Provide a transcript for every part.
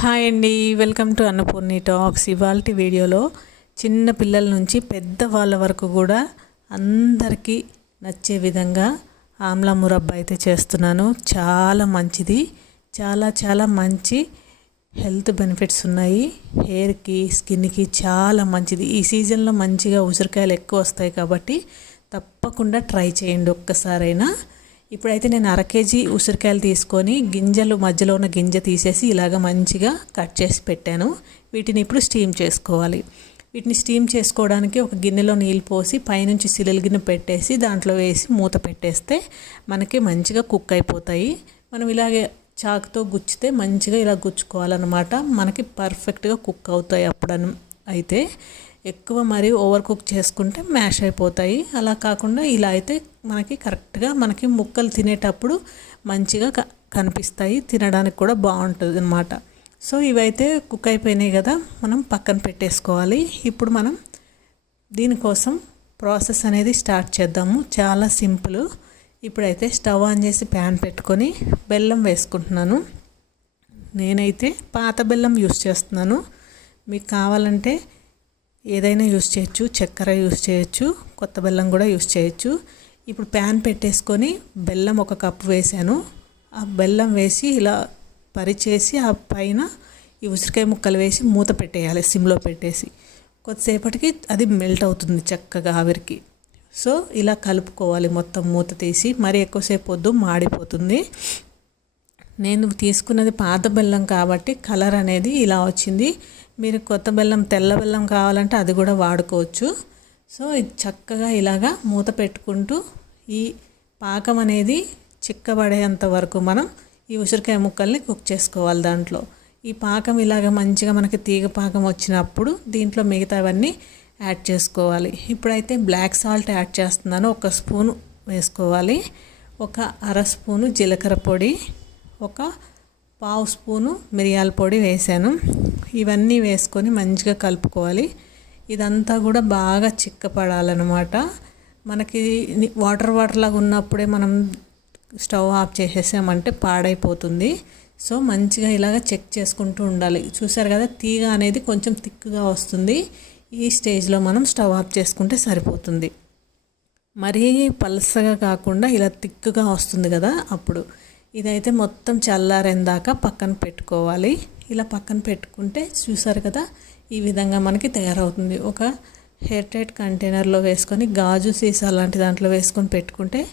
Hi అండి welcome to Annapurni talks. ఇవాళ వీడియోలో చిన్న పిల్లల నుంచి పెద్ద వాళ్ళ వరకు కూడా అందరికీ నచ్చే విధంగా ఆమ్లా మురబ్బా అయితే చేస్తున్నాను. చాలా మంచిది. చాలా చాలా మంచి హెల్త్ బెనిఫిట్స్ ఉన్నాయి. హెయిర్కి స్కిన్కి చాలా మంచిది. ఈ సీజన్లో మంచిగా ఉసిరికాయలు ఎక్కువ వస్తాయి కాబట్టి తప్పకుండా ట్రై చేయండి ఒక్కసారైనా. ఇప్పుడైతే నేను అర కేజీ ఉసిరికాయలు తీసుకొని గింజలు మధ్యలో ఉన్న గింజ తీసేసి ఇలాగ మంచిగా కట్ చేసి పెట్టాను. వీటిని ఇప్పుడు స్టీమ్ చేసుకోవాలి. వీటిని స్టీమ్ చేసుకోవడానికి ఒక గిన్నెలో నీళ్ళు పోసి పైనుంచి సిలలు గిన్నె పెట్టేసి దాంట్లో వేసి మూత పెట్టేస్తే మనకి మంచిగా కుక్ అయిపోతాయి. మనం ఇలాగే చాకుతో గుచ్చితే మంచిగా ఇలా గుచ్చుకోవాలన్నమాట. మనకి పర్ఫెక్ట్గా కుక్ అవుతాయి అప్పుడు అయితే. ఎక్కువ మరి ఓవర్ కుక్ చేసుకుంటే మ్యాష్ అయిపోతాయి. అలా కాకుండా ఇలా అయితే మనకి కరెక్ట్గా మనకి ముక్కలు తినేటప్పుడు మంచిగా కనిపిస్తాయి. తినడానికి కూడా బాగుంటుంది అనమాట సో ఇవైతే కుక్ అయిపోయినాయి కదా మనం పక్కన పెట్టేసుకోవాలి. ఇప్పుడు మనం దీనికోసం ప్రాసెస్ అనేది స్టార్ట్ చేద్దాము. చాలా సింపుల్. ఇప్పుడైతే స్టవ్ ఆన్ చేసి ప్యాన్ పెట్టుకొని బెల్లం వేసుకుంటున్నాను. నేనైతే పాత బెల్లం యూస్ చేస్తున్నాను. మీకు కావాలంటే ఏదైనా యూస్ చేయొచ్చు చక్కెర యూస్ చేయొచ్చు కొత్త బెల్లం కూడా యూస్ చేయొచ్చు. ఇప్పుడు ప్యాన్ పెట్టేసుకొని బెల్లం ఒక కప్పు వేసాను. ఆ బెల్లం వేసి ఇలా పరిచేసి ఆ పైన ఈ ఉసిరికాయ ముక్కలు వేసి మూత పెట్టేయాలి సిమ్లో పెట్టేసి. కొద్దిసేపటికి అది మెల్ట్ అవుతుంది చక్కగా ఆవిరికి. సో ఇలా కలుపుకోవాలి మొత్తం మూత తీసి. మరి ఎక్కువసేపు వద్దు మాడిపోతుంది. నేను తీసుకున్నది పాత బెల్లం కాబట్టి కలర్ అనేది ఇలా వచ్చింది. మీరు కొత్త బెల్లం తెల్ల బెల్లం కావాలంటే అది కూడా వాడుకోవచ్చు. సో ఇది చక్కగా ఇలాగా మూత పెట్టుకుంటూ ఈ పాకం అనేది చిక్కబడేంత వరకు మనం ఈ ఉసిరికాయ ముక్కల్ని కుక్ చేసుకోవాలి దాంట్లో. ఈ పాకం ఇలాగ మంచిగా మనకి తీగ పాకం వచ్చినప్పుడు దీంట్లో మిగతావన్నీ యాడ్ చేసుకోవాలి. ఇప్పుడైతే బ్లాక్ సాల్ట్ యాడ్ చేస్తున్నాను. ఒక స్పూను వేసుకోవాలి. ఒక అర స్పూను జీలకర్ర పొడి ఒక పావు స్పూను మిరియాల పొడి వేసాను. ఇవన్నీ వేసుకొని మంచిగా కలుపుకోవాలి. ఇదంతా కూడా బాగా చిక్కపడాలన్నమాట. మనకి వాటర్ వాటర్ లాగా ఉన్నప్పుడే మనం స్టవ్ ఆఫ్ చేసేసామంటే పాడైపోతుంది. సో మంచిగా ఇలాగ చెక్ చేసుకుంటూ ఉండాలి. చూసారు కదా తీగ అనేది కొంచెం థిక్గా వస్తుంది. ఈ స్టేజ్లో మనం స్టవ్ ఆఫ్ చేసుకుంటే సరిపోతుంది. మరీ పలసగా కాకుండా ఇలా థిక్గా వస్తుంది కదా అప్పుడు. ఇదైతే మొత్తం చల్లారేందాక దాకా పక్కన పెట్టుకోవాలి. ఇలా పక్కన పెట్టుకుంటే చూసారు కదా ఈ విధంగా మనకి తయారవుతుంది. ఒక హెయిర్టైట్ కంటైనర్లో వేసుకొని గాజు సీసా లాంటి దాంట్లో వేసుకొని పెట్టుకుంటే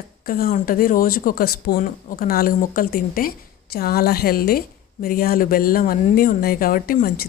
చక్కగా ఉంటుంది. రోజుకు ఒక స్పూన్ ఒక నాలుగు ముక్కలు తింటే చాలా హెల్దీ. మిరియాలు బెల్లం అన్నీ ఉన్నాయి కాబట్టి మంచిది.